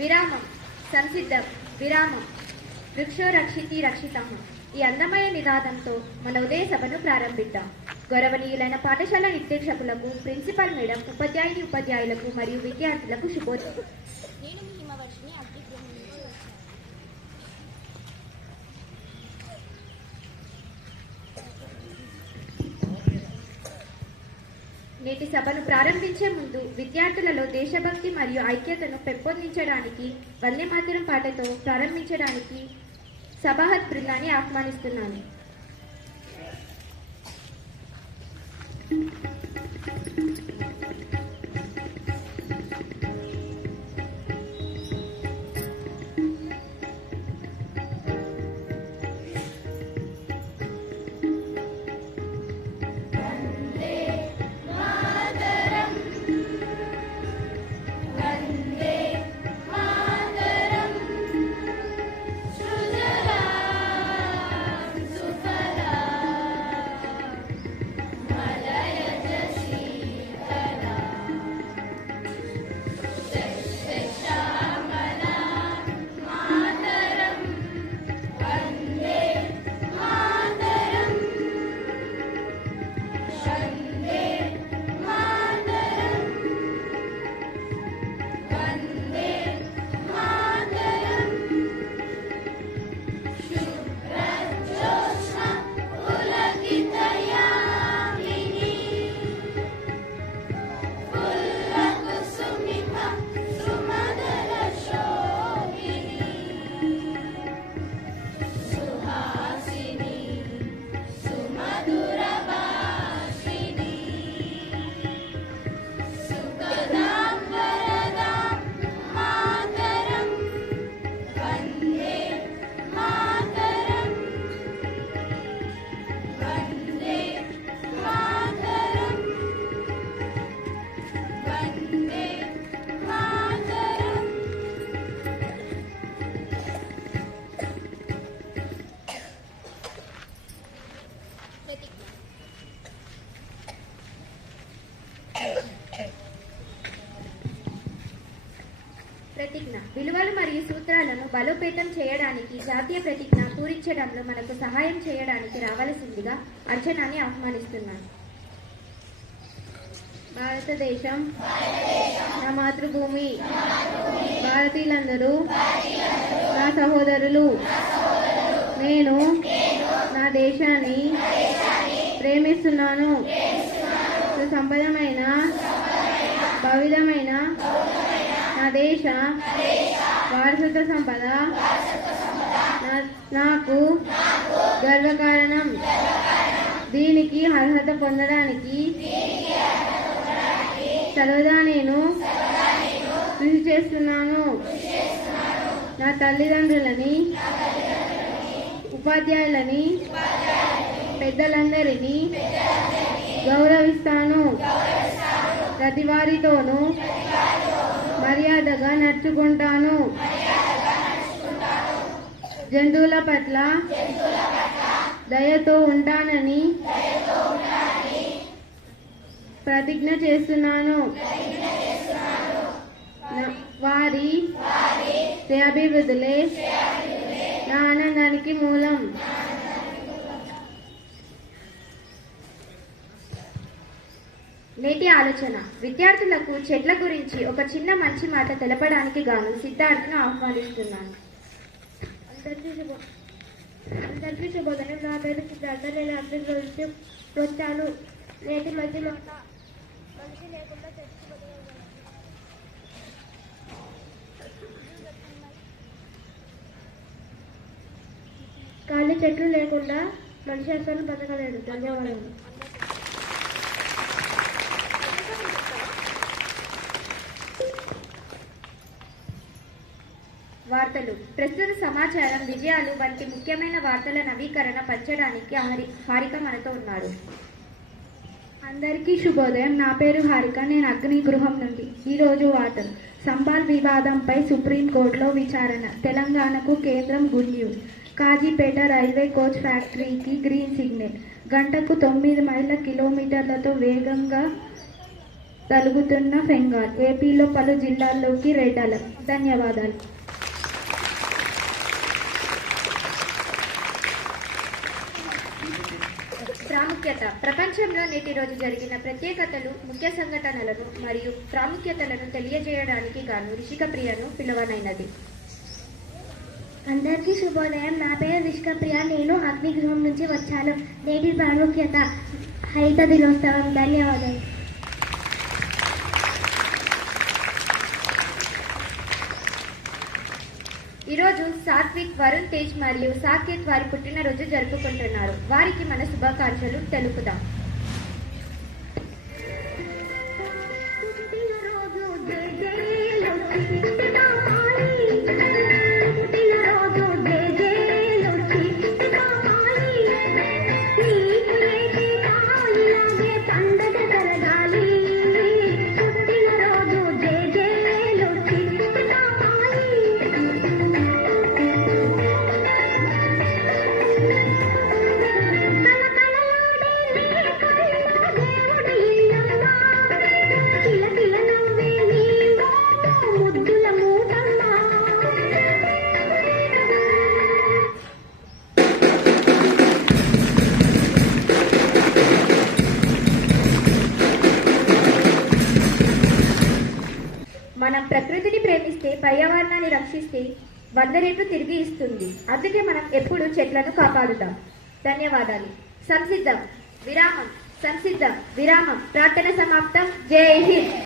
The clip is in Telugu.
విరామం సంసిద్ధం విరామం వృక్షో రక్షితి రక్షితః. ఈ అందమైన నినాదంతో మన ఉదయ సభను ప్రారంభిద్దాం. గౌరవనీయులైన పాఠశాల నిర్దేశకులకు, ప్రిన్సిపల్ మేడం, ఉపాధ్యాయులకు మరియు విద్యార్థులకు శుభోదయం. నేను మీ హిమవర్షిని అగ్రిగృహం నుంచి వచ్చాను. నేటి సభను ప్రారంభించే ముందు విద్యార్థులలో దేశభక్తి మరియు ఐక్యతను పెంపొందించడానికి వందే మాతరం పాటతో ప్రారంభించడానికి సభాహత్ బృందాన్ని ఆహ్వానిస్తున్నాను. ప్రతిజ్ఞ. విలువలు మరియు సూత్రాలను బలోపేతం చేయడానికి జాతీయ ప్రతిజ్ఞ పూరించడంలో మనకు సహాయం చేయడానికి రావలసిందిగా అర్చనాన్ని ఆహ్వానిస్తున్నాను. భారతదేశం నా మాతృభూమి. భారతీయులందరూ నా సహోదరులు. నేను నా దేశాన్ని ప్రేమిస్తున్నాను. సుసంపన్నమైన భవితమైన నా దేశ వారసత్వ సంపద నాకు గర్వకారణం. దీనికి అర్హత పొందడానికి సర్వదా నేను కృషి చేస్తున్నాను. నా తల్లిదండ్రులని, ఉపాధ్యాయులని, పెద్దలందరినీ గౌరవిస్తాను. ప్రతి వారితోనూ మర్యాదగా నడుచుకుంటాను. జంతువుల పట్ల దయతో ఉంటానని ప్రతిజ్ఞ చేస్తున్నాను. వారి శ్రేయాభివృద్ధులే నా ఆనందానికి మూలం. నేటి ఆలోచన. విద్యార్థులకు చెట్ల గురించి ఒక చిన్న మంచి మాట తెలపడానికి గాను సిద్ధార్థను ఆహ్వానిస్తున్నాను. అందరికీ శుభోదయం. నా పేరు సిద్ధార్థ. నేను అభివృద్ధి వచ్చాను. నేటి మంచి మాట. మనిషి లేకుండా ఖాళీ చెట్లు లేకుండా మనిషి అసలు బతకలేడు. ధన్యవాదాలు. వార్తలు. ప్రస్తుత సమాచారం, విజయాలు వంటి ముఖ్యమైన వార్తల నవీకరణ పంచడానికి హారిక మనతో ఉన్నారు. అందరికీ శుభోదయం. నా పేరు హారిక. నేను అగ్నిగృహం నుండి. ఈరోజు వార్తలు. సంబాల్ వివాదంపై సుప్రీంకోర్టులో విచారణ. తెలంగాణకు కేంద్రం good news. Kazipet railway coach ఫ్యాక్టరీకి గ్రీన్ సిగ్నల్. గంటకు 9 మైళ్ళ కిలోమీటర్లతో వేగంగా తలుగుతున్న ఫెంగాల్. ఏపీలో పలు జిల్లాల్లోకి రెడ్ అలర్ట్. ధన్యవాదాలు. ప్రాముఖ్యత. ప్రపంచంలో నేటి రోజు జరిగిన ప్రత్యేకతలు, ముఖ్య సంఘటనలను మరియు ప్రాముఖ్యతలను తెలియజేయడానికి గాను రిషిక ప్రియను పిలువనైనది. అందరికీ శుభోదయం. నా పేరు రిషికప్రియ. నేను అగ్నిగృహం నుంచి వచ్చాను. నేటి ప్రాముఖ్యత హరిత దినోత్సవం. ధన్యవాదాలు. ఈరోజు సాత్విక్, వరుణ్ తేజ్ మరియు సాకేత్ వారి పుట్టినరోజు జరుపుకుంటున్నారు. వారికి మన శుభాకాంక్షలు తెలుపుదాం. మనం ప్రకృతిని ప్రేమిస్తే, పర్యావరణాన్ని రక్షిస్తే 100 రెట్లు తిరిగి ఇస్తుంది. అందుకే మనం ఎప్పుడు చెట్లను కాపాడుతాం. ధన్యవాదాలు. సంసిద్ధం, విరామం. సంసిద్ధం, విరామం. ప్రార్థన సమాప్తం. జై హింద్.